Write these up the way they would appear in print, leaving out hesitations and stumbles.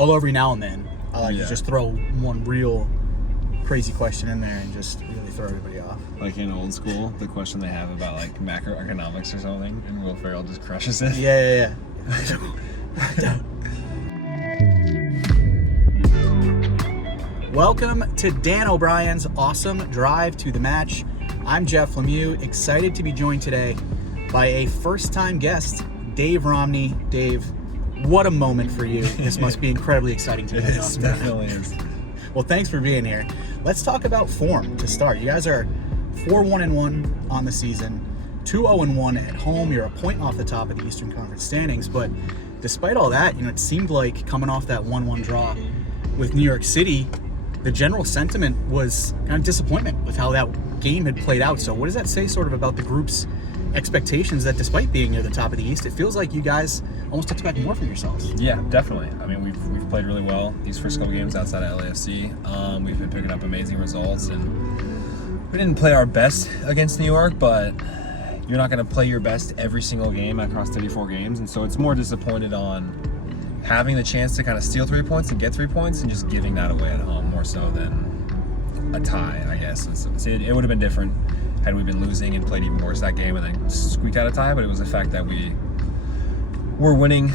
Although every now and then, I like to just throw one real crazy question in there and just really throw everybody off. Like in old school, the question they have about like macroeconomics or something, and Will Ferrell just crushes it. Yeah. Welcome to Dan O'Brien's awesome drive to the match. I'm Jeff Lemieux, excited to be joined today by a first-time guest, Dave Romney. Dave, what a moment for you. This must be incredibly exciting to me. It definitely is. Well, thanks for being here. Let's talk about form to start. You guys are 4-1-1 on the season, 2-0-1 at home. You're a point off the top of the Eastern Conference standings, but despite all that, it seemed like coming off that 1-1 draw with New York City, the general sentiment was kind of disappointment with how that game had played out. So what does that say sort of about the group's expectations that despite being near the top of the East, it feels like you guys almost expect more from yourselves? Yeah, definitely. I mean, we've played really well these first couple games outside of LAFC. We've been picking up amazing results, and we didn't play our best against New York, but you're not going to play your best every single game across 34 games, and so it's more disappointed on having the chance to kind of steal 3 points and get 3 points and just giving that away at home more so than a tie, I guess. It would have been different had we been losing and played even worse that game and then squeaked out a tie, but it was the fact that we were winning,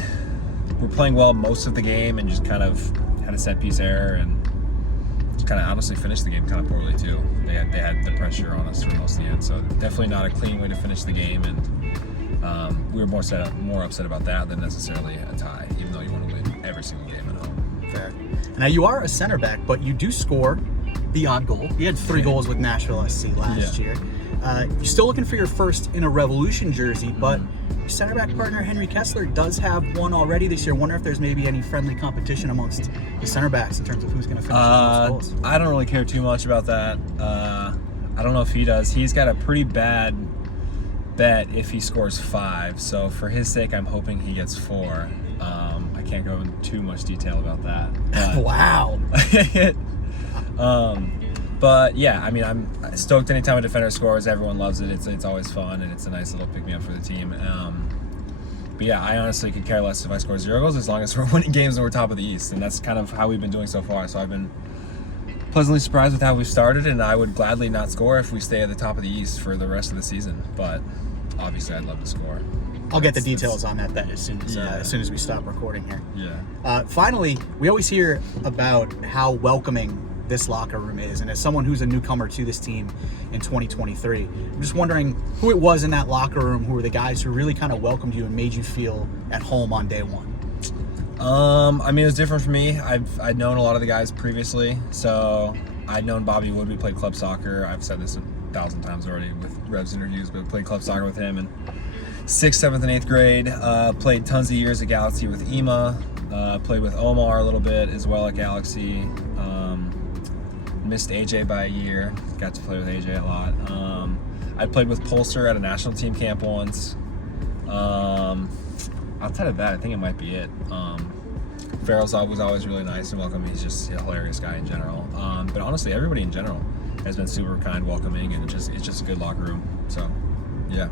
we're playing well most of the game, and just kind of had a set piece error and just kind of honestly finished the game kind of poorly too. They had the pressure on us for most of the end, so definitely not a clean way to finish the game, and we were more upset about that than necessarily a tie, even though you want to win every single game at home. Fair. Now you are a center back, but you do score the odd goal. You had 3 goals with Nashville SC last year. You're still looking for your first in a Revolution jersey, but your center back partner Henry Kessler does have one already this year. Wonder if there's maybe any friendly competition amongst the center backs in terms of who's going to finish the most goals. I don't really care too much about that. I don't know if he does. He's got a pretty bad bet if he scores 5, so for his sake I'm hoping he gets 4. I can't go into too much detail about that, but Wow. But yeah, I mean, I'm stoked anytime a defender scores. Everyone loves it. It's always fun, and it's a nice little pick-me-up for the team. But yeah, I honestly could care less if I score 0 goals as long as we're winning games and we're top of the East, and that's kind of how we've been doing so far. So I've been pleasantly surprised with how we've started, and I would gladly not score if we stay at the top of the East for the rest of the season. But obviously, I'd love to score. I'll get the details on that bet as soon as we stop recording here. Yeah. Finally, we always hear about how welcoming this locker room is, and as someone who's a newcomer to this team in 2023, I'm just wondering who it was in that locker room, who were the guys who really kind of welcomed you and made you feel at home on day one. I mean, it was different for me. I'd known a lot of the guys previously, so I'd known Bobby Wood. We played club soccer. I've said this 1,000 times already with Rev's interviews, but played club soccer with him in 6th, 7th, and 8th grade. Played tons of years at Galaxy with Ema. Played with Omar a little bit as well at Galaxy. Missed AJ by a year. Got to play with AJ a lot. I played with Pulser at a national team camp once. Outside of that, I think it might be it. Farrell's was always really nice and welcoming. He's just a hilarious guy in general. But honestly, everybody in general has been super kind, welcoming, and it's just a good locker room. So, yeah.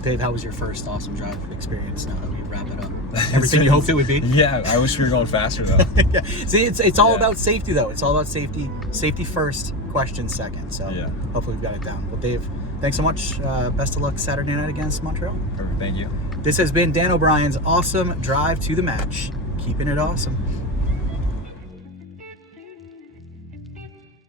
Dave, how was your first awesome drive experience now that we wrap it up? Everything you hoped it would be? Yeah, I wish we were going faster though. Yeah. See, it's all about safety though. It's all about safety. Safety first, questions second. So hopefully we've got it down. Well, Dave, thanks so much. Best of luck Saturday night against Montreal. Perfect, thank you. This has been Dan O'Brien's awesome drive to the match. Keeping it awesome.